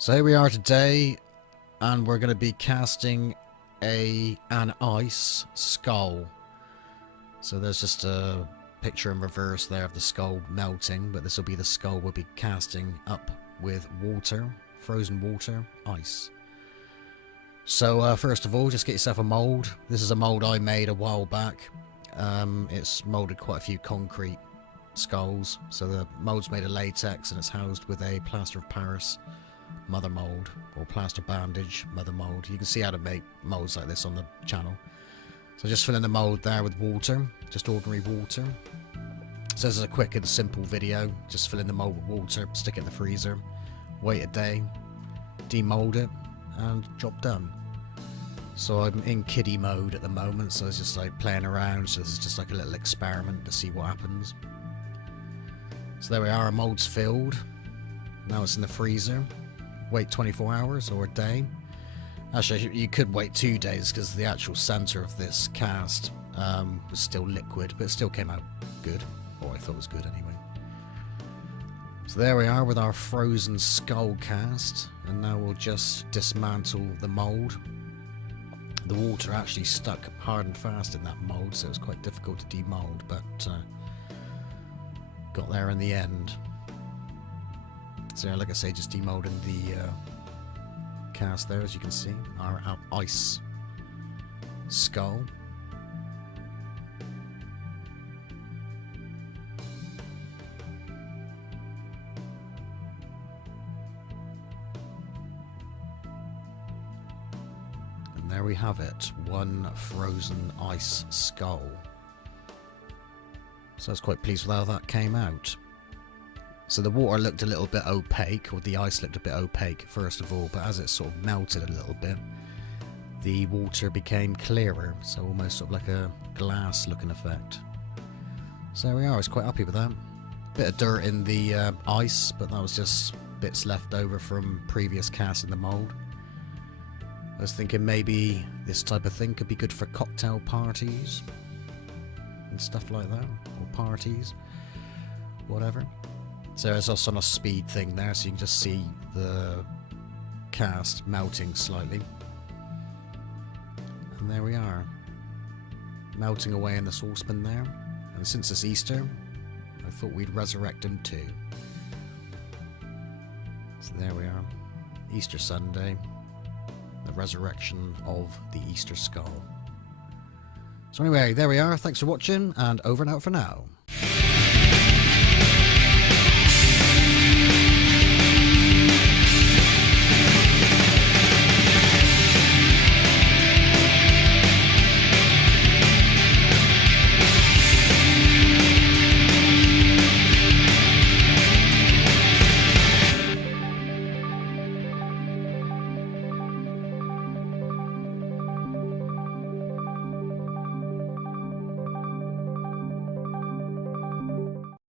So here we are today, and we're going to be casting an ice skull. So there's just a picture in reverse there of the skull melting, but this will be the skull we'll be casting up with water, frozen water, ice. So first of all, just get yourself a mould. This is a mould I made a while back. It's moulded quite a few concrete skulls. So the mould's made of latex and it's housed with a plaster of Paris mother mould, or plaster bandage mother mould. You can see how to make moulds like this on the channel. So just fill in the mould there with water, just ordinary water. So this is a quick and simple video. Just fill in the mould with water, stick it in the freezer, wait a day, demould it, and job done. So I'm in kiddie mode at the moment, so it's just like playing around. So this is just like a little experiment to see what happens. So there we are, our mould's filled. Now it's in the freezer. Wait 24 hours or a day. Actually, you could wait 2 days because the actual center of this cast was still liquid, but it still came out good. Or I thought it was good anyway. So there we are with our frozen skull cast, and now we'll just dismantle the mould. The water actually stuck hard and fast in that mould, so it was quite difficult to demould, but got there in the end. So like I say, just demolding the cast there, as you can see, our ice skull. And there we have it, one frozen ice skull. So I was quite pleased with how that came out. So the water looked a little bit opaque, or the ice looked a bit opaque first of all, but as it sort of melted a little bit, the water became clearer, so almost sort of like a glass looking effect. So there we are, I was quite happy with that. Bit of dirt in the ice, but that was just bits left over from previous casts in the mould. I was thinking maybe this type of thing could be good for cocktail parties and stuff like that, or parties, whatever. So there's also on a speed thing there, so you can just see the cast melting slightly. And there we are, melting away in the saucepan there. And since it's Easter, I thought we'd resurrect him too. So there we are, Easter Sunday, the resurrection of the Easter skull. So anyway, there we are, thanks for watching, and over and out for now.